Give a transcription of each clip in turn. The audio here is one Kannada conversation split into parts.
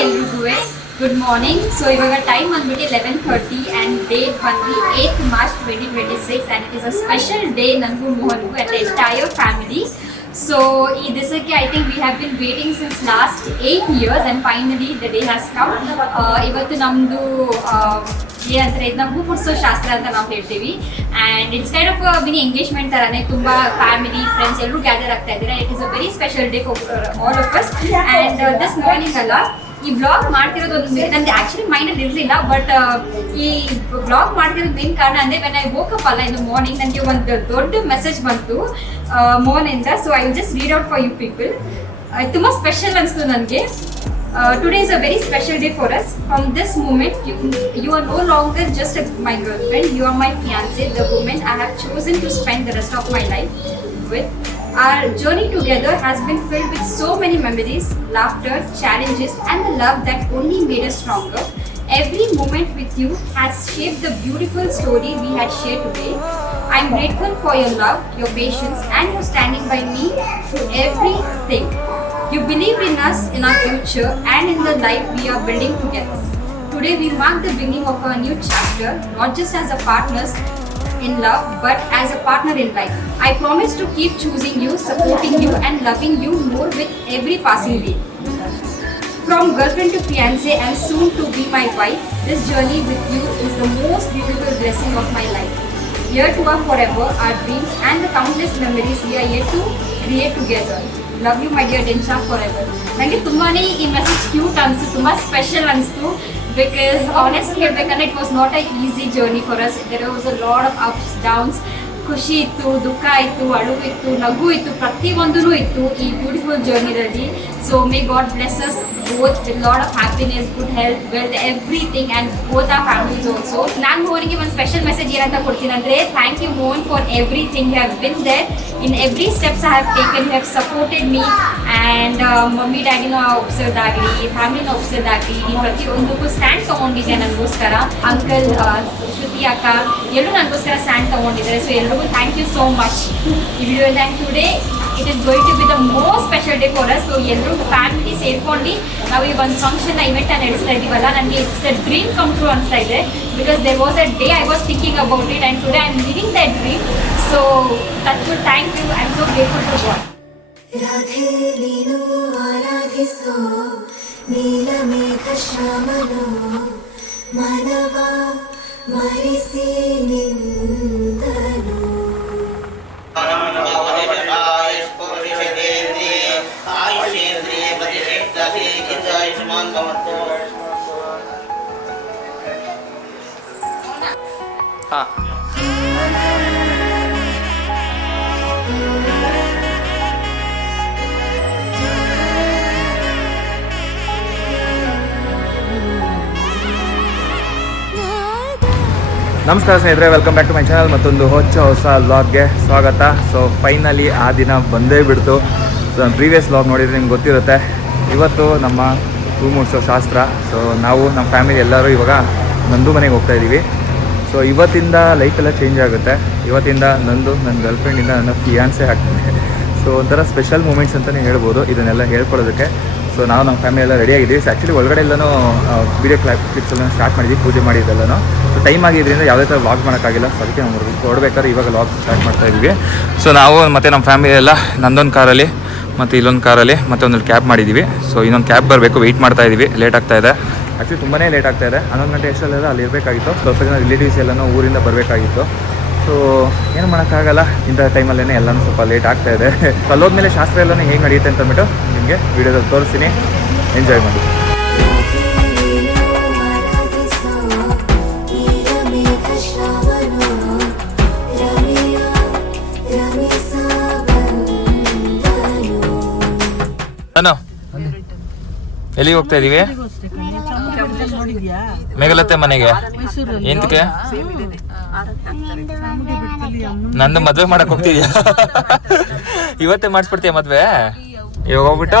ಎಲ್ರಿಗೂ ಗುಡ್ ಮಾರ್ನಿಂಗ್. ಸೊ ಇವಾಗ ಟೈಮ್ ಬಂದ್ಬಿಟ್ಟು 11:30 ಆ್ಯಂಡ್ ಡೇಟ್ ಬಂದು 8th March 2026 and it is a special day ನನಗೂ ಮೋಹನ್ಗೂ and the entire family. So ಈ ದಿವಸಕ್ಕೆ I think we have been waiting since last 8 years and finally the day has come. ಇವತ್ತು ನಮ್ಮದು ಏನಂತಾರೆ ಇದನ್ನ ಹೂ ಮುಡ್ಸೋ ಶಾಸ್ತ್ರ ಅಂತ ನಾವು ಹೇಳ್ತೀವಿ. And it's kind of mini engagement ಥರನೇ ತುಂಬ ಫ್ಯಾಮಿಲಿ ಫ್ರೆಂಡ್ಸ್ ಎಲ್ಲರೂ ಗ್ಯಾದರ್ ಆಗ್ತಾ ಇದ್ದಾರೆ. It is a very special day for all of us. And this morning ಅಲ್ಲ ಈ ಬ್ಲಾಗ್ ಮಾಡ್ತಿರೋದು ಒಂದು ನನಗೆ ಆ್ಯಕ್ಚುಲಿ ಮೈಂಡಲ್ಲಿ ಇರಲಿಲ್ಲ, ಬಟ್ ಈ ಬ್ಲಾಗ್ ಮಾಡ್ತಿರೋದು ಮೇನ್ ಕಾರಣ ಅಂದರೆ ವೆನ್ ಐ ವೋಕಪ್ ಅಲ್ಲ ಇನ್ ದ ಮಾರ್ನಿಂಗ್ ನನಗೆ ಒಂದು ದೊಡ್ಡ ಮೆಸೇಜ್ ಬಂತು ಮೋಹನಿಂದ. So I will just read out for you people. ತುಂಬ ಸ್ಪೆಷಲ್ ಅನಿಸ್ತು ನನಗೆ. Today is a very special day for us. From this moment, you are no longer just my girlfriend. You are my fiancée, the woman I have chosen to spend the rest of my life with. Our journey together has been filled with so many memories, laughter, challenges, and the love that only made us stronger. Every moment with you has shaped the beautiful story we had shared today. I'm grateful for your love, your patience, and your standing by me through everything. You believed in us, in our future, and in the life we are building together. Today we mark the beginning of a new chapter, not just as a partners in love, but as a partner in life. I promise to keep choosing you, supporting you, and loving you more with every passing day. From girlfriend to fiancée and soon to be my wife, this journey with you is the most beautiful blessing of my life. Here to our forever, our dreams, and the countless memories we are yet to create together. Love you my dear Densha forever. ನನಗೆ ತುಂಬಾ ಈ ಮೆಸೇಜ್ ಕ್ಯೂಟ್ ಅನಿಸ್ತು, ತುಂಬ ಸ್ಪೆಷಲ್ ಅನಿಸ್ತು. ಬಿಕಾಸ್ ಆನೆಸ್ಟ್ ಹೇಳ್ಬೇಕಂದ್ರೆ it was not a easy journey for us. There was a lot of ups downs. ಖುಷಿ ಇತ್ತು, ದುಃಖ ಇತ್ತು, ಅಳುವು ಇತ್ತು, ನಗು ಇತ್ತು, ಪ್ರತಿಯೊಂದೂ ಇತ್ತು ಈ ಬ್ಯೂಟಿಫುಲ್ ಜರ್ನಿದಲ್ಲಿ. So may God bless us both with lot of happiness, good health, wealth, everything, and both our families also. ನಾನು ಮೋಹನ್ಗೆ ಒಂದು ಸ್ಪೆಷಲ್ ಮೆಸೇಜ್ ಏನಂತ ಕೊಡ್ತೀನಿ ಅಂದರೆ thank you Mohan for everything. You have been there in every steps I have taken. You have supported me and mummy ಡ್ಯಾಡಿನ ಒಪ್ಸೋದಾಗಲಿ, ಫ್ಯಾಮಿಲಿನ ಒಪ್ಸೋದಾಗಲಿ, ನೀವು ಪ್ರತಿಯೊಂದಕ್ಕೂ ಸ್ಟ್ಯಾಂಡ್ ತೊಗೊಂಡಿದ್ದೆ ನನಗೋಸ್ಕರ. ಅಂಕಲ್, ಶ್ರುತಿ ಅಕ್ಕ ಎಲ್ಲರೂ ನನಗೋಸ್ಕರ ಸ್ಟ್ಯಾಂಡ್ ತೊಗೊಂಡಿದ್ದಾರೆ. ಸೊ ಎಲ್ರಿಗೂ ಥ್ಯಾಂಕ್ ಯು ಸೋ ಮಚ್ ಈ ವಿಡಿಯೋಯಿಂದ. And today it is going to be the most special day for us. So ಎಲ್ಲರೂ ಫ್ಯಾಮಿಲಿ ಸೇರ್ಕೊಂಡು ನಾವು ಈ ಒಂದು ಫಂಕ್ಷನ್ ಇವೆಂಟ್ ನಡೆಸ್ತಾ ಇದ್ದೀವಲ್ಲ, ನನಗೆ it's a dream come true ಅನಿಸ್ತಾ ಇದೆ. Because there was a day I was thinking about it and today I am living that dream. So that you thank you, I am so grateful to God. Radhe ನೀನು ಆರಾಧಿಸೋ ನೀಲಮೇಘ ಶ್ಯಾಮನೋ ಮನವ ಮರಿಸಿ ನಿಂದನು. ನಮಸ್ಕಾರ ಸ್ನೇಹಿತರೆ, welcome back to my channel. ಮತ್ತೊಂದು ಹೊಸ ವ್ಲಾಗ್ಗೆ ಸ್ವಾಗತ. ಸೊ ಫೈನಲಿ ಆ ದಿನ ಬಂದೇ ಬಿಡ್ತು. ಸೊ ನಾನು ಪ್ರೀವಿಯಸ್ ವ್ಲಾಗ್ ನೋಡಿದರೆ ನಿಮ್ಗೆ ಗೊತ್ತಿರುತ್ತೆ. ಇವತ್ತು ನಮ್ಮ ಹೂ ಮುಡ್ಸೋ ಶಾಸ್ತ್ರ. ಸೊ ನಾವು ನಮ್ಮ ಫ್ಯಾಮಿಲಿ ಎಲ್ಲರೂ ಇವಾಗ ನಂದು ಮನೆಗೆ ಹೋಗ್ತಾ ಇದ್ದೀವಿ. ಸೊ ಇವತ್ತಿಂದ ಲೈಫೆಲ್ಲ ಚೇಂಜ್ ಆಗುತ್ತೆ. ಇವತ್ತಿಂದ ನನ್ನ ಗರ್ಲ್ಫ್ರೆಂಡಿಂದ ನನ್ನ ಫಿಯಾನ್ಸೇ ಆಗ್ತದೆ. ಸೊ ಒಂಥರ ಸ್ಪೆಷಲ್ ಮೂಮೆಂಟ್ಸ್ ಅಂತಲೇ ಹೇಳ್ಬೋದು ಇದನ್ನೆಲ್ಲ ಹೇಳ್ಕೊಳ್ಳೋದಕ್ಕೆ. ಸೊ ನಾವು ನಮ್ಮ ಫ್ಯಾಮಿಲಿ ಎಲ್ಲ ರೆಡಿಯಾಗಿದ್ದೀವಿ. ಸೊ ಆ್ಯಕ್ಚುಲಿ ಒಳಗಡೆ ಎಲ್ಲನೂ ವೀಡಿಯೋ ಕ್ಲಿಪ್ಸ್ ಎಲ್ಲ ಸ್ಟಾರ್ಟ್ ಮಾಡಿದ್ವಿ, ಪೂಜೆ ಮಾಡಿದ್ದೆಲ್ಲನೂ. ಸೊ ಟೈಮ್ ಆಗಿದ್ದರಿಂದ ಯಾವುದೇ ಥರ ವ್ಲಾಗ್ ಮಾಡೋಕ್ಕಾಗಿಲ್ಲ. ಸೊ ಅದಕ್ಕೆ ನಾವು ಹೊರಡ್ಬೇಕಾದ್ರೆ ಇವಾಗ ವ್ಲಾಗ್ ಸ್ಟಾರ್ಟ್ ಮಾಡ್ತಾ ಇದ್ದೀವಿ. ಸೊ ನಾವು ಮತ್ತು ನಮ್ಮ ಫ್ಯಾಮಿಲಿ ಎಲ್ಲ ನಂದೊಂದು ಕಾರಲ್ಲಿ ಮತ್ತು ಇಲ್ಲೊಂದು ಕಾರಲ್ಲಿ ಮತ್ತು ಒಂದು ಕ್ಯಾಬ್ ಮಾಡಿದ್ದೀವಿ. ಸೊ ಇನ್ನೊಂದು ಕ್ಯಾಬ್ ಬರಬೇಕು, ವೆಯ್ಟ್ ಮಾಡ್ತಾ ಇದ್ದೀವಿ. ಲೇಟ್ ಆಗ್ತಾ ಇದೆ, ಆ್ಯಕ್ಚುಲಿ ತುಂಬಾ ಲೇಟ್ ಆಗ್ತಾ ಇದೆ. 11 ಗಂಟೆ ಎಷ್ಟೆಲ್ಲ ಅಲ್ಲಿ ಇರಬೇಕಾಗಿತ್ತು. ಸ್ವಲ್ಪ ಜನ ರಿಲೇಟಿವ್ಸ್ ಎಲ್ಲನೂ ಊರಿಂದ ಬರಬೇಕಾಗಿತ್ತು. ಸೊ ಏನು ಮಾಡೋಕ್ಕಾಗಲ್ಲ, ಇಂಥ ಟೈಮಲ್ಲೇ ಎಲ್ಲನೂ ಸ್ವಲ್ಪ ಲೇಟ್ ಆಗ್ತಾ ಇದೆ. ಸೊ ಅಲ್ಲೋದ್ಮೇಲೆ ಶಾಸ್ತ್ರ ಎಲ್ಲನೂ ಹೇಗೆ ನಡೆಯುತ್ತೆ ಅಂತ ಅಂದ್ಬಿಟ್ಟು ನಿಮಗೆ ವೀಡಿಯೋದಲ್ಲಿ ತೋರಿಸ್ತೀನಿ. ಎಂಜಾಯ್ ಮಾಡಿ. ನಾನು ಎಲ್ಲಿಗೆ ಹೋಗ್ತಾ ಇದ್ದೀವಿ? ಮೇಘಲತ್ತೆ ಮನೆಗೆ. ಎಂತಕ್ಕೆ? ನಂದು ಮದ್ವೆ ಮಾಡಕ್ ಹೋಗ್ತಿದ್ಯಾ? ಇವತ್ತೇ ಮಾಡಿಸ್ಬಿಡ್ತೀಯ ಮದ್ವೆ? ಇವಾಗ ಹೋಗ್ಬಿಟ್ಟು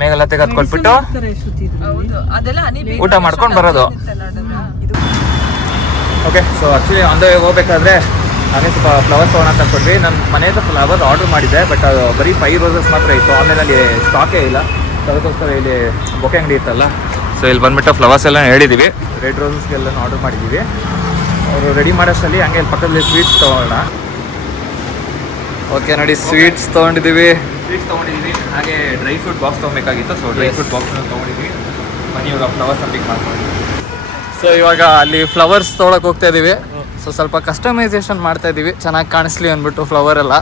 ಮೇಘಲತ್ತೆ ಕತ್ಕೊಳ್ಬಿಟ್ಟು ಊಟ ಮಾಡ್ಕೊಂಡು ಬರೋದು. Okay. So actually on the way ಹೋಗ್ಬೇಕಾದ್ರೆ ನಾನೇ ಸ್ವಲ್ಪ ಫ್ಲವರ್ಸ್ ತೊಗೊಳಕ್ಕೆ ತಂದ್ಕೊಟ್ವಿ. ನನ್ನ ಮನೆಯಿಂದ ಫ್ಲವರ್ ಆರ್ಡರ್ ಮಾಡಿದ್ದೆ, ಬಟ್ ಅದು ಬರೀ 5 ರೋಸಸ್ ಮಾತ್ರ ಇತ್ತು. ಆನ್ಲೈನಲ್ಲಿ ಸ್ಟಾಕೇ ಇಲ್ಲ. ಅದಕ್ಕೋಸ್ಕರ ಇಲ್ಲಿ ಬೊಕ್ಕೆ ಅಂಗಡಿ ಇತ್ತಲ್ಲ, ಸೊ ಇಲ್ಲಿ ಬಂದುಬಿಟ್ಟು ಫ್ಲವರ್ಸ್ ಎಲ್ಲ ಹೇಳಿದ್ದೀವಿ. ರೆಡ್ ರೋಸಸ್ಗೆಲ್ಲ ಆರ್ಡರ್ ಮಾಡಿದ್ದೀವಿ. ಅವರು ರೆಡಿ ಮಾಡೋಷ್ಟರಲ್ಲಿ ಹಂಗೆ ಇಲ್ಲಿ ಪಕ್ಕದಲ್ಲಿ ಸ್ವೀಟ್ಸ್ ತೊಗೊಳ್ಳೋಣ. ಓಕೆ ನೋಡಿ, ಸ್ವೀಟ್ಸ್ ತೊಗೊಂಡಿದ್ದೀವಿ. ಹಾಗೆ ಡ್ರೈ ಫ್ರೂಟ್ ಬಾಕ್ಸ್ ತೊಗೊಬೇಕಾಗಿತ್ತು, ಸೊ ಡ್ರೈ ಫ್ರೂಟ್ ಬಾಕ್ಸ್ನ ತೊಗೊಂಡಿದ್ದೀವಿ. ಬನ್ನಿ ಇವಾಗ ಫ್ಲವರ್ಸ್ನ ಪಿಕ್ ಮಾಡ್ಕೊಂಡು. ಸೊ ಇವಾಗ ಅಲ್ಲಿ ಫ್ಲವರ್ಸ್ ತೊಗೊಳಕ್ಕೆ ಹೋಗ್ತಾ ಇದ್ದೀವಿ. ಸೊ ಸ್ವಲ್ಪ ಕಸ್ಟಮೈಸೇಷನ್ ಮಾಡ್ತಾ ಇದ್ದೀವಿ, ಚೆನ್ನಾಗಿ ಕಾಣಿಸ್ಲಿ ಅಂದ್ಬಿಟ್ಟು ಫ್ಲವರ್ ಎಲ್ಲ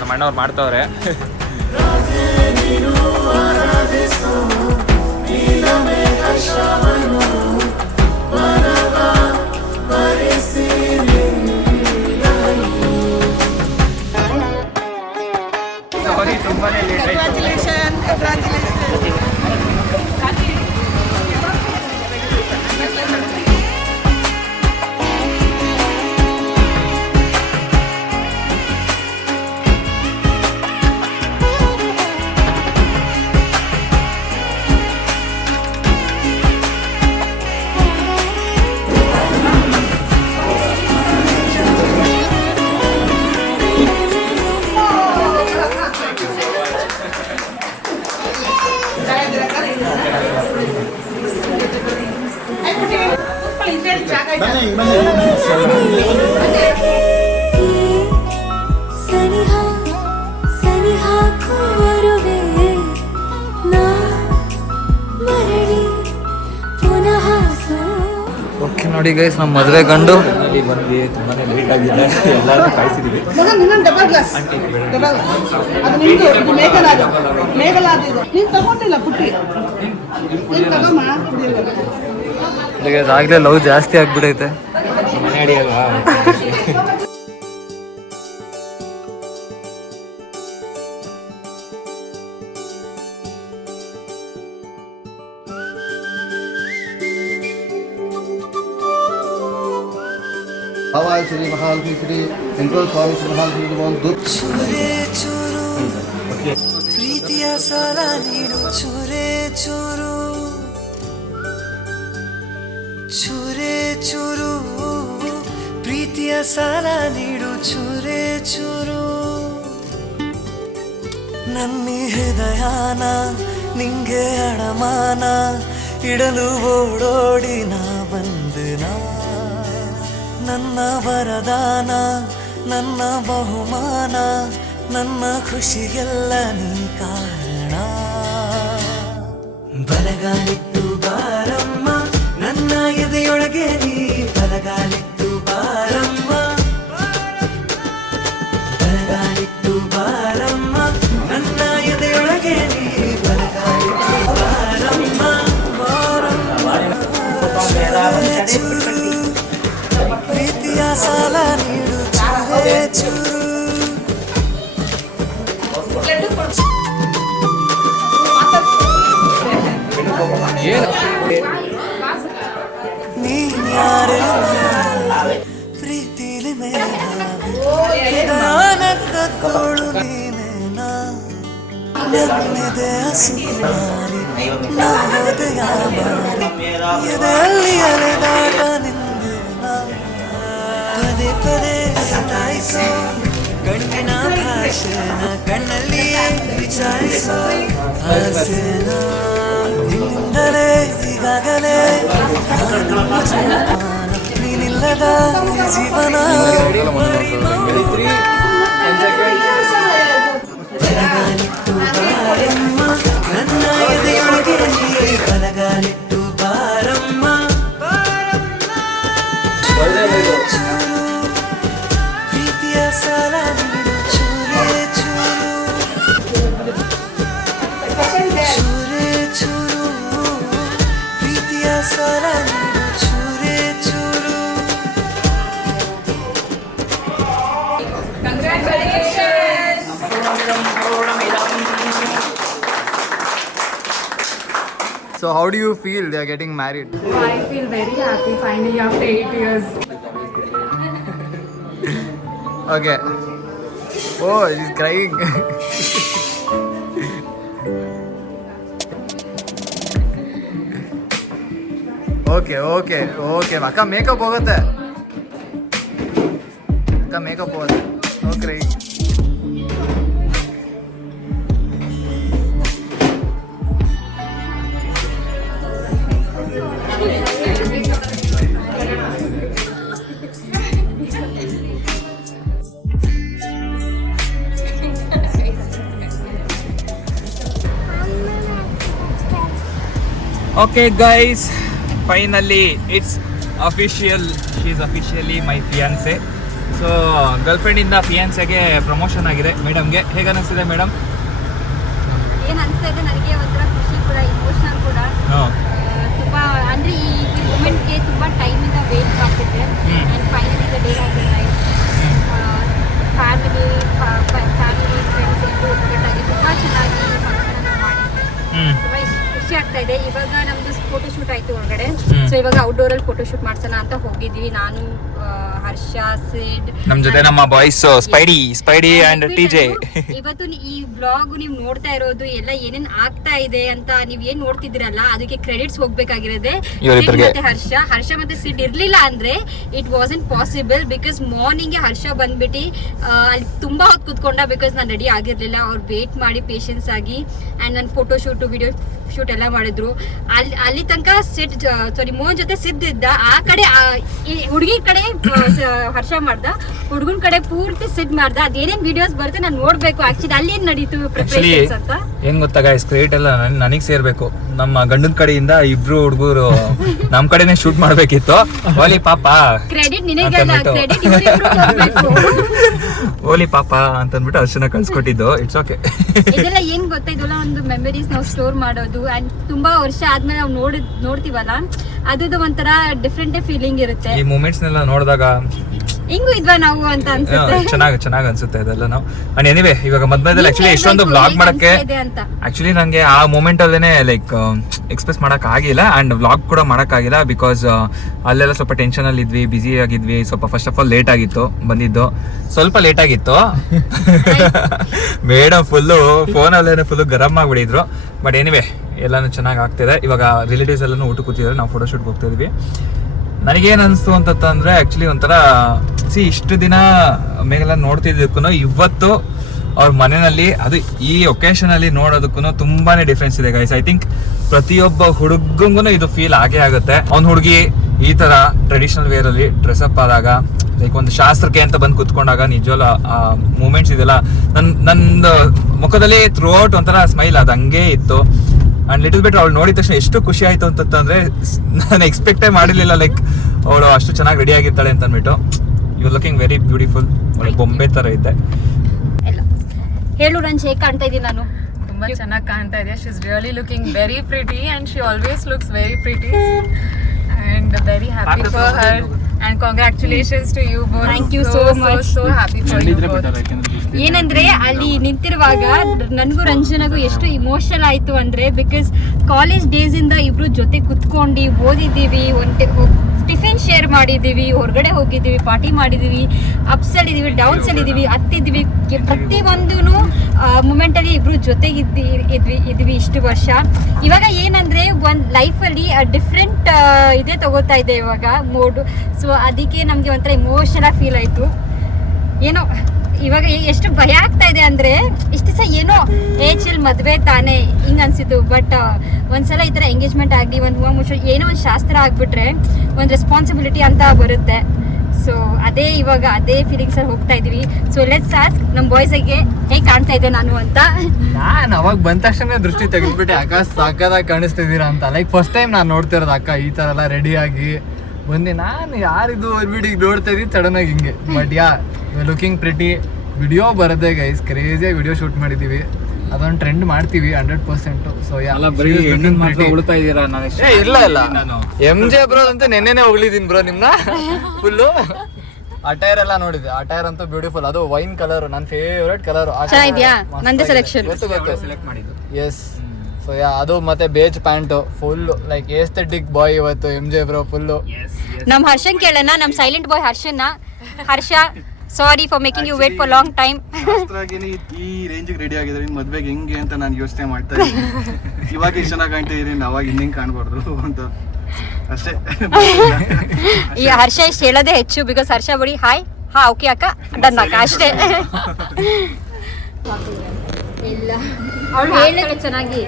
ನಮ್ಮ ಅಣ್ಣವ್ರು ಮಾಡ್ತಾವ್ರೆ. ತುಂಬಾನೇ ಲೇಟ್ ಆಯ್ತು. ಸನಿಹಾ ಸನಿಹಾ ಕೋರುವೆ ನಾ ಮರಳಿ ಪುನಃ ಸೋ. ಓಕೆ ನೋಡಿ ಗೈಸ್, ನಮ್ಮ ಮದುವೆ ಗಂಡು ಇಲ್ಲಿ ಬಂದ್ವಿ, ತುಂಬಾನೇ ಲೇಟ್ ಆಗಿದೆ. ಎಲ್ಲರೂ ಕಾಯಿಸಿದೀವಿ. ಡಬಲ್ ಗ್ಲಾಸ್ ಅದು ನಿಮ್ದು, ಇದು ಮೇಘಲಾದ ಇದು ನೀನು ತಗೊಂಡಿಲ್ಲ ಪುಟ್ಟಿ, ನೀನು ತಗೊಮ್ಮ ಕುಡಿಯಲ್ಲ. ಗೈಸ್ ಆಗಲೇ ಲವ್ ಜಾಸ್ತಿ ಆಗ್ಬಿಡೈತೆ. ಮನೆ ಅಡಿ ಅಲ್ವಾ? हवाई श्री महालक्ष्मी श्री वेंकटेश्वर स्वामी श्री महालक्ष्मी दुर्ग ಪ್ರೀತಿಯ ಸಾಲ ನೀಡು ಚೂರೆ ಚೂರು ಚೂರೆ ಚೂರು, ಪ್ರೀತಿಯ ಸಾಲ ನೀಡು ಚೂರೆ ಚೂರು. ನನ್ನಿ ಹೃದಯನ ನಿಂಗೆ ಅಡಮಾನ ಇಡಲು ಓಡೋಡಿ ನಾ ಬಂದನ. ನನ್ನ ವರದಾನ, ನನ್ನ ಬಹುಮಾನ, ನನ್ನ ಖುಷಿಗೆಲ್ಲ ನೀ ಕಾರಣ. ಬಲಗಾಲಿಟ್ಟು ಬಾರಮ್ಮ ನನ್ನ ಎದೆಯೊಳಗೆ ನೀ, ಬಲಗಾಲಿಟ್ಟು ಬಾರಮ್ಮ, ಬಲಗಾಲಿಟ್ಟು ಬಾರಮ್ಮ ನನ್ನ ಎದೆಯೊಳಗೆ ನೀ, ಬಲಗಾಲಿಟ್ಟು ಬಾರಮ್ಮ ಪ್ರೀತಿಯ ಸಾಲ ನೀಡು ಚೂರೆ ಚೂರು. ನೀನ್ಯಾರೇ ಪ್ರೀತಿಲಿ ಮೇಲೋಳು ನೀನೇನಾ, ನನ್ನೆದೆಯ ಸುಕುಮಾರಿ ನವೋದಯ ಮಾರಿ, ಎದೆಯಲ್ಲಿ ಅಲೆದಾಟ ನಿಂದೇನಾ. ಪದೇ ಪದೇ ಸತಾಯಿಸೋ ಗಂಡಿನ ಭಾಷೆನ ಕಣ್ಣಲ್ಲಿಯೇ ವಿಚಾರಿಸೋ ಆಸೆನ. ನಿನ್ನಿಂದಲೇ ಈಗಾಗಲೇ ನೀನಿಲ್ಲದ ಜೀವನ ಬಲಗಾಲಿಟ್ಟು ಬಾರಮ್ಮ ನನ್ನ ಎದೆಯೊಳಗೆ ನೀ, ಬಲಗಾಲಿಟ್ಟು ಬಾರಮ್ಮ ಪ್ರೀತಿಯ ಸಾಲ ನೀಡು ಚೂರೆ ಚೂರು ಚೂರೆ ಚೂರು, ಪ್ರೀತಿಯ ಸಾಲ ನೀಡು ಚೂರೆ ಚೂರು. So how do you feel they are getting married? I feel very happy finally after 8 years. Okay. Oh, she's crying. Okay, okay, okay. ಅಕ್ಕ ಮೇಕಪ್ ಹೋಗುತ್ತೆ, ಅಕ್ಕ ಮೇಕಪ್ ಹೋಗುತ್ತೆ. No crying. Okay guys, finally it's official, she is officially my fiancee. So ಗರ್ಲ್ಫ್ರೆಂಡಿಂದ ಫಿಯಾನ್ಸೆಗೆ ಪ್ರಮೋಷನ್ ಆಗಿದೆ. ಮೇಡಮ್ಗೆ ಹೇಗೆ ಅನ್ನಿಸ್ತಿದೆ ಮೇಡಮ್? ಏನು ಅನಿಸ್ತಾ ಇದೆ ನನಗೆ, ಒಂಥರ ಖುಷಿ ಕೂಡ, ಇಮೋಷನಲ್ ಕೂಡ. ತುಂಬ ಅಂದರೆ ಈ ಮೂಮೆಂಟ್ಗೆ ತುಂಬ ಟೈಮಿಂದ ವೇಟ್ ಮಾಡ್ತಿದ್ದೆ. And finally the day has arrived. Family friends ಎಲ್ಲರೂ ಒಗ್ಗಟ್ಟಾಗಿ ತುಂಬ ಚೆನ್ನಾಗಿ ಫಂಕ್ಷನನ್ನು ಮಾಡಿದ್ದೆ. ತುಂಬ ಖುಷಿ ಆಗ್ತಾ ಇದೆ. ಇವಾಗ ನಮ್ಮದು ಫೋಟೋ ಶೂಟ್ ಆಯಿತು ಹೊರಗಡೆ. ಸೊ ಇವಾಗ ಔಟ್ಡೋರಲ್ಲಿ ಫೋಟೋ ಶೂಟ್ ಮಾಡ್ಸೋಣ ಅಂತ ಹೋಗಿದ್ವಿ. ನಾನು, ಹರ್ಷ, ಸಿಡ್, ನಮ್ಮ ಜೊತೆ ನಮ್ಮ ಬಾಯ್ಸ್ ಸ್ಪೈಡಿ ಅಂಡ್ ಟಿಜೆ. ಇವತ್ತು ಈ ಬ್ಲಾಗ್ ನೀವು ನೋಡ್ತಾ ಇರೋದು ಎಲ್ಲ ಏನೇನ್ ಆಗ್ತಾ ಇದೆ ಅಂತ ನೀವ್ ಏನ್ ನೋಡ್ತಿದ್ದೀರಲ್ಲ, ಅದಕ್ಕೆ ಕ್ರೆಡಿಟ್ಸ್ ಹೋಗ್ಬೇಕಾಗಿರೋದೆ ಮತ್ತೆ ಹರ್ಷ ಮತ್ತೆ ಸಿಡ್ ಇರ್ಲಿಲ್ಲ ಅಂದ್ರೆ it wasn't possible. Because morning Harsha ಬಂದ್ಬಿಟ್ಟು ಅಲ್ಲಿ ತುಂಬಾ ಹೊತ್ತು ಕುತ್ಕೊಂಡ. ಬಿಕಾಸ್ ನಾನು ರೆಡಿ ಆಗಿರ್ಲಿಲ್ಲ. ಅವ್ರು ವೇಟ್ ಮಾಡಿ ಪೇಷನ್ಸ್ ಆಗಿ ಅಂಡ್ ನನ್ನ ಫೋಟೋ ಶೂಟ್, ವಿಡಿಯೋ ಶೂಟ್ ಎಲ್ಲ ಮಾಡಿದ್ರು. ಅಲ್ಲಿ ತನಕ ಮೋಹನ್ ಜೊತೆ ಸಿದ್ದಿದ್ದ. ಆ ಕಡೆ ಹುಡುಗಿ ಕಡೆ ಹರ್ಷ ಮಾಡ್ದ, ಹುಡುಗನ್ ಕಡೆ ಪೂರ್ತಿ ಸಿದ್ ಮಾಡ್ದ. ಅದೇನೇನ್ ವಿಡಿಯೋಸ್ ಬರುತ್ತೆ ನಾನು ನೋಡ್ಬೇಕು. ಆಕ್ಚುಲಿ ಅಲ್ಲಿ ಏನ್ ನಡೀತು ಪ್ರಿಪರೇಷನ್ಸ್ ಅಂತ. ಏನ್ ಗೊತ್ತಾ ಗೈಸ್, ಕ್ರೆಡಿಟ್ ಎಲ್ಲ ನನಗ್ ಸೇರ್ಬೇಕು. ನಮ್ಮ ಗಂಡನ ಕಡೆಯಿಂದ ಇಬ್ರು ಹುಡುಗರು ನಮ್ ಕಡೆನೆ ಶೂಟ್ ಮಾಡ್ಬೇಕಿತ್ತು. ಓಲಿ ಪಾಪ ಕ್ರೆಡಿಟ್ ನಿನಗಲ್ಲ, ಕ್ರೆಡಿಟ್ ಇವರಿಬ್ರು ಹೋಗ್ಬೇಕು. ಓಲಿ ಪಾಪ ಅಂತ ಅಂದ್ಬಿಟ್ಟು ಅರ್ಶನ ಕಳ್ಸ್ಕೊಟ್ಟಿದ್ದು. It's okay. ಇದೆಲ್ಲ ಏನ್ ಗೊತ್ತಾ, ಇದೆಲ್ಲ ಒಂದು ಮೆಮರೀಸ್ ನಾವು ಸ್ಟೋರ್ ಮಾಡೋದು. ಅಂಡ್ ತುಂಬಾ ವರ್ಷ ಆದ್ಮೇಲೆ ನಾವು ನೋಡ್ತೀವಲ್ಲ, ಅದು ಒಂಥರ ಡಿಫ್ರೆಂಟ್ ಫೀಲಿಂಗ್ ಇರುತ್ತೆ. ಈ ಮೂಮೆಂಟ್ಸ್ ನೆಲ್ಲ ನೋಡಿದಾಗ ಹಿಂಗೂ ಇದ್ವಾ ನಾವು ಅಂತ ಅನ್ಸುತ್ತೆ. ಚೆನ್ನಾಗ್ ಅನ್ಸುತ್ತೆ ಇದೆಲ್ಲ. ನಾವು ಅಂಡ್ ಎನಿವೇ ಇವಾಗ ಮದ್ಮೇಲೆ ಆಕ್ಚುಲಿ ಎಷ್ಟೊಂದು ವ್ಲಾಗ್ ಮಾಡಕ್ಕೆ ಆಕ್ಚುಲಿ ನಂಗೆ ಆ ಮೂಮೆಂಟ್ ಅಲ್ಲೇನೆ ಲೈಕ್ ಎಕ್ಸ್ಪ್ರೆಸ್ ಮಾಡಕ್ ಆಗಿಲ್ಲ. ಅಂಡ್ ವ್ಲಾಗ್ ಕೂಡ ಮಾಡಕ್ ಆಗಿಲ್ಲ. ಬಿಕಾಸ್ ಅಲ್ಲೆಲ್ಲ ಸ್ವಲ್ಪ ಟೆನ್ಷನ್ ಅಲ್ಲಿ ಇದ್ವಿ, ಬಿಸಿ ಆಗಿದ್ವಿ. ಸ್ವಲ್ಪ ಫಸ್ಟ್ ಆಫ್ ಆಲ್ ಲೇಟ್ ಆಗಿತ್ತು ಬಂದಿದ್ದು, ಸ್ವಲ್ಪ ಲೇಟ್ ಆಗಿತ್ತು. ಮೇಡಮ್ ಫೋನಲ್ಲೇನೆ ಫುಲ್ಲು ಗರಂ ಆಗ್ಬಿಟ್ಟಿದ್ರು. ಬಟ್ ಎನಿವೇ ಎಲ್ಲಾನು ಚೆನ್ನಾಗಿ ಆಗ್ತಿದೆ. ಇವಾಗ ರಿಲೇಟಿವ್ಸ್ ಎಲ್ಲಾನು ಊಟ ಕೂತಿದ್ದಾರೆ, ನಾವು ಫೋಟೋ ಶೂಟ್ ಹೋಗ್ತಾ ಇದೀವಿ. ನನಗೇನು ಅನಿಸ್ತು ಅಂತಂದ್ರೆ ಆಕ್ಚುಲಿ ಒಂಥರ ಇಷ್ಟು ದಿನ ಮೇಲೆಲ್ಲ ನೋಡ್ತಿದ್ದಕ್ಕೂ ಇವತ್ತು ಅವ್ರ ಮನೆಯಲ್ಲಿ ಅದು ಈ ಒಕೇಶನ್ ಅಲ್ಲಿ ನೋಡೋದಕ್ಕೂ ತುಂಬಾನೇ ಡಿಫ್ರೆನ್ಸ್ ಇದೆ ಗೈಸ್. ಐ ಥಿಂಕ್ ಪ್ರತಿಯೊಬ್ಬ ಹುಡುಗಂಗೂ ಇದು ಫೀಲ್ ಆಗೇ ಆಗುತ್ತೆ. ಅವ್ನ ಹುಡುಗಿ ಈ ತರ ಟ್ರೆಡಿಷನಲ್ ವೇರ್ ಅಲ್ಲಿ ಡ್ರೆಸ್ ಅಪ್ ಆದಾಗ, ಲೈಕ್ ಒಂದು ಶಾಸ್ತ್ರಕ್ಕೆ ಅಂತ ಬಂದು ಕುತ್ಕೊಂಡಾಗ ನಿಜವಲ್ಲ ಆ ಮೂಮೆಂಟ್ಸ್ ಇದೆಲ್ಲ ನಂದು ಮುಖದಲ್ಲಿ ಥ್ರೂ ಔಟ್ ಒಂಥರ ಸ್ಮೈಲ್ ಅದು ಹಂಗೆ ಇತ್ತು. ಅಂಡ್ ಲಿಟಲ್ ಬಿಟ್ ಅವಳು ನೋಡಿದ ತಕ್ಷಣ ಎಷ್ಟು ಖುಷಿ ಆಯ್ತು ಅಂತಂದ್ರೆ ನಾನು ಎಕ್ಸ್ಪೆಕ್ಟೇ ಮಾಡಿರ್ಲಿಲ್ಲ. ಲೈಕ್ ಅವಳು ಅಷ್ಟು ಚೆನ್ನಾಗಿ ರೆಡಿ ಆಗಿರ್ತಾಳೆ ಅಂತ ಅಂದ್ಬಿಟ್ಟು. You looking very beautiful. ಬೊಂಬೆ ತರ ಇದೆ. ಹೇಳು ರಂಜ್, ಹೇಗೆ ಕಾಣ್ತಾ ಇದ್ದೀನಿ ನಾನು? ತುಂಬಾ ಚೆನ್ನಾಗಿ ಕಾಣ್ತಾ ಇದೆ. She is really looking very pretty and she always looks very pretty and very happy for her and congratulations to you both. Thank you so much. So happy for you both. ಏನಂದ್ರೆ ಅಲ್ಲಿ ನಿಂತಿರುವಾಗ ನನಗೂ ರಂಜನಗೂ ಎಷ್ಟು ಇಮೋಷನಲ್ ಆಯ್ತು ಅಂದ್ರೆ, ಬಿಕಾಸ್ ಕಾಲೇಜ್ ಡೇಸ್ ಇಂದ ಇಬ್ರು ಜೊತೆ ಕುತ್ಕೊಂಡು ಓದಿದ್ದೀವಿ, ಟಿಫಿನ್ ಶೇರ್ ಮಾಡಿದ್ದೀವಿ, ಹೊರಗಡೆ ಹೋಗಿದ್ದೀವಿ, ಪಾರ್ಟಿ ಮಾಡಿದ್ದೀವಿ, ಅಪ್ಸ್ ಅಲ್ಲಿ ಇದೀವಿ, ಡೌನ್ಸ್ ಅಲ್ಲಿ ಇದೀವಿ, ಹತ್ತಿದ್ವಿ. ಪ್ರತಿಯೊಂದು ಮೂಮೆಂಟಲ್ಲಿ ಇಬ್ರು ಜೊತೆಗಿದ್ವಿ ಇಷ್ಟು ವರ್ಷ. ಇವಾಗ ಏನಂದ್ರೆ ಒಂದು ಲೈಫಲ್ಲಿ ಡಿಫ್ರೆಂಟ್ ಇದೇ ತಗೋತಾ ಇದೆ ಇವಾಗ ಮೋಡು. ಸೊ ಅದಕ್ಕೆ ನಮಗೆ ಒಂಥರ ಇಮೋಷನಲ್ ಫೀಲ್ ಆಯಿತು. ಏನೋ ಇವಾಗ ಎಷ್ಟು ಭಯ ಆಗ್ತಾ ಇದೆ ಅಂದ್ರೆ, ಇಷ್ಟು ದಿವಸ ಏನೋ ಚಿಲ್ ಮದುವೆ ತಾನೇ ಹಿಂಗೆ ಅನ್ಸಿತ್ತು. ಬಟ್ ಒಂದ್ಸಲ ಈ ಥರ ಎಂಗೇಜ್ಮೆಂಟ್ ಆಗಲಿ, ಒಂದು ಹೂವು ಮುಚ್ಚು ಏನೋ ಒಂದು ಶಾಸ್ತ್ರ ಆಗಿಬಿಟ್ರೆ ಒಂದು ರೆಸ್ಪಾನ್ಸಿಬಿಲಿಟಿ ಅಂತ ಬರುತ್ತೆ. ಸೊ ಇವಾಗ ಅದೇ ಫೀಲಿಂಗ್ಸಲ್ಲಿ ಹೋಗ್ತಾ ಇದೀವಿ. ಸೊ ಲೆಟ್ಸ್ ಆಸ್ಕ್ ನಮ್ಮ ಬಾಯ್ಸಿಗೆ ಹೇಗೆ ಕಾಣ್ತಾ ಇದೆ ನಾನು ಅಂತ. ನಾನು ಅವಾಗ ಬಂದ ತಕ್ಷಣ ದೃಷ್ಟಿ ತೆಗೆದ್ಬಿಟ್ಟೆ, ಅಕ್ಕ ಸಾಕಾದಾಗ ಕಾಣಿಸ್ತಿದ್ದೀರಾ ಅಂತ. ಲೈಕ್ ಫಸ್ಟ್ ಟೈಮ್ ನಾನು ನೋಡ್ತಿರೋದು ಅಕ್ಕ ಈ ಥರ ಎಲ್ಲ ರೆಡಿಯಾಗಿ ಬಂದು. ನಾನು ಯಾರಿದು ವಿಡಿಯೋಗೆ ನೋಡ್ತಾ ಇದ್ದೀನಿ ಸಡನ್ ಆಗಿ ಹಿಂಗೆ. But looking pretty. ವಿಡಿಯೋ ಬರದೆ ಗೈಸ್, ಕ್ರೇಜಿಯಾಗಿ ವಿಡಿಯೋ ಶೂಟ್ ಮಾಡಿದ್ದೀವಿ. ಅದೊಂದು ಟ್ರೆಂಡ್ ಮಾಡ್ತೀವಿ 100%. ಸೊ ಇಲ್ಲ MJ ಬ್ರೋ ಅಂತ ನೆನ್ನೆನೆ ಹೋಗ್ಲಿದ್ದೀನಿ ಬ್ರೋ ನಿಮ್ನ ಫುಲ್ಲು. ಅಟೈರ್ ಎಲ್ಲ ನೋಡಿದೆ. ಅಟೈರ್ ಅಂತೂ ಬ್ಯೂಟಿಫುಲ್. ಅದು ವೈನ್ ಕಲರ್ ನನ್ನ ಫೇವರೇಟ್ ಕಲರ್. ಚೆನ್ನಾಗಿದ್ಯಾ? ನಂದೇ ಸೆಲೆಕ್ಷನ್ ಸೆಲೆಕ್ಟ್ ಮಾಡಿದ್ದು. ಎಸ್. ಸೊ ಅದು ಮತ್ತೆ beige pants full like aesthetic boy ಇವತ್ತು MJ ಬ್ರೋ ಫುಲ್ಲು. ನಮ್ಮ ಹರ್ಷನ್ ಕೇಳೋಣ, ನಮ್ಮ ಸೈಲೆಂಟ್ ಬಾಯ್ ಹರ್ಷನ್ನ. Harsha, sorry for making you wait for long time. ಈ ರೇಂಜ್ ರೆಡಿ ಆಗಿದ್ರೆ ಮದ್ವೆಗೆ ಹೆಂಗೆ ಅಂತ ನಾನು ಯೋಚನೆ ಮಾಡ್ತಾ ಇದ್ದೀನಿ. ಇವಾಗ ಇಷ್ಟು ಚೆನ್ನಾಗಿ ಕಾಣ್ತಾ ಇದೀನಿ, ಅವಾಗ ಇನ್ನೇನು ಕಾಣ್ಬಾರ್ದು ಅಂತ ಅಷ್ಟೇ. ಈ ಹರ್ಷ ಇಷ್ಟು ಹೇಳೋದೇ ಹೆಚ್ಚು. ಬಿಕಾಸ್ ಹರ್ಷ ಬಡಿ ಹಾಯ್ ಓಕೆ ಅಕ್ಕ ಡನ್ ಅಕ್ಕ ಅಷ್ಟೇ. ಇಲ್ಲ ಅವಳು ಚೆನ್ನಾಗಿ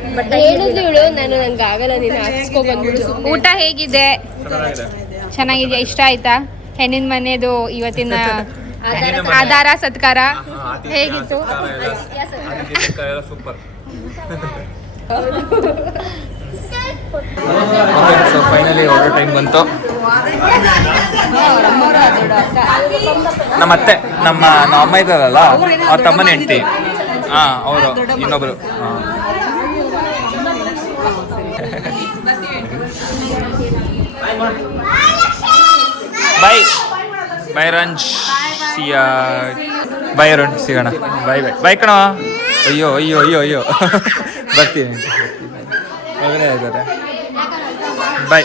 ಹೇಳಿದ್ಳು ನಾನು, ನಂಗೆ ಆಗಲ್ಲ, ನೀನು ಹಾಕ್ಸ್ಕೊ ಬಂದ್ಬಿಡು. ಊಟ ಹೇಗಿದೆ? ಚೆನ್ನಾಗಿದೆಯಾ? ಇಷ್ಟ ಆಯ್ತಾ? ಹೆಣ್ಣಿನ ಮನೆದು ಇವತ್ತಿನ ಆಧಾರ ಸತ್ಕಾರ ಹೇಗಿತ್ತು? ಸೂಪರ್. ಸೊ ಫೈನಲಿ ಹೊರಡೋ ಟೈಮ್ ಬಂತು. ನಮ್ಮ ಅತ್ತೆ ನಮ್ಮ ಅಮ್ಮ ಇದ್ದಾರಲ್ಲ ಅವ್ರ ತಮ್ಮನ ಹೆಂಡ್ತಿ. ಹಾಂ ಅವರು ಇನ್ನೊಬ್ರು. ಬಾಯ್ ಬಾಯ್ ರಂಜ್ ಸಿಯಾ ಬಾಯ್ ಅರುಣ್ ಸಿಗೋಣ. ಬಾಯ್ ಬಾಯ್ ಬಾಯ್ ಕಣ. ಅಯ್ಯೋ ಅಯ್ಯೋ ಅಯ್ಯೋ ಅಯ್ಯೋ ಬರ್ತೀನಿ ಅವರೇ ಇದ್ದಾರೆ. ಬಾಯ್.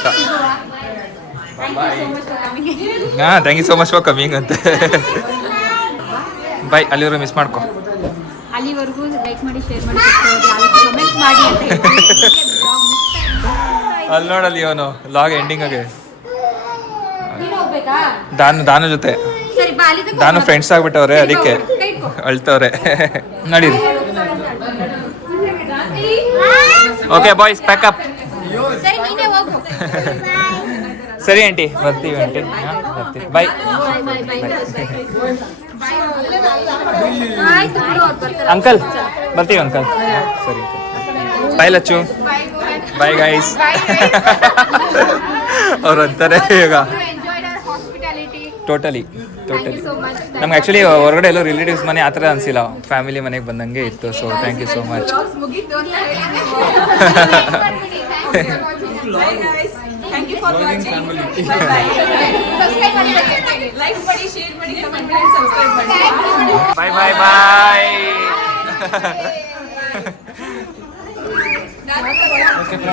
ಹಾಂ thank you so much for coming ಅಂತ. ಬಾಯ್. ಅಲ್ಲಿವರೆಗೂ ಮಿಸ್ ಮಾಡ್ಕೊ. ಅಲ್ಲಿವರೆಗೂ ಲೈಕ್ ಮಾಡಿ, ಶೇರ್ ಮಾಡಿ, ಕಮೆಂಟ್ ಮಾಡಿ ಅಂತ ಅಲ್ಲಿ ನೋಡಲ್ಲಿ ಇವನು ಲಾಗ್ ಎಂಡಿಂಗ್ಗೆ ಹೋಗ್ಬೇಕಾ? ದಾನು ಜೊತೆ ಸರಿ ಬಾ, ಅಲ್ಲಿ ತನಕ ದಾನು ಫ್ರೆಂಡ್ಸ್ ಆಗ್ಬಿಟ್ಟವ್ರೆ, ಅದಕ್ಕೆ ಕೈ ಇಟ್ಕೊ. ಅಳ್ತವ್ರೆ. ನಡೀರಿ. Okay boys pack up. ಸರಿ ನೀನೇ ಹೋಗು. ಸರಿ ಆಂಟಿ ಬರ್ತೀವಿ ಆಂಟಿ. ಹಾಂ ಬರ್ತೀವಿ. ಬಾಯ್. ಆಯ್ತು ಬಿಡು, ಅವ್ರು ಬರ್ತಾರೆ. ಅಂಕಲ್ ಬರ್ತೀವಿ ಅಂಕಲ್. ಸರಿ ಬಾಯ್ ಲಚ್ಚು. Bye guys. ಅವ್ರು ಅಂತಾರೆ ಈಗ ಟೋಟಲಿ ನಮ್ಗೆ ಆ್ಯಕ್ಚುಲಿ ಹೊರಗಡೆ ಎಲ್ಲೋ ರಿಲೇಟಿವ್ಸ್ ಮನೆ ಆ ಥರ ಅನಿಸಿಲ್ಲ, ಫ್ಯಾಮಿಲಿ ಮನೆಗೆ ಬಂದಂಗೆ ಇತ್ತು. So thank you so much. Thank you for watching. Like ಮಾಡಿ, ಶೇರ್ ಮಾಡಿ, ಕಮೆಂಟ್ ಮಾಡಿ, ಸಬ್ಸ್ಕ್ರೈಬ್ ಮಾಡಿ. Bye bye bye. Okay friends.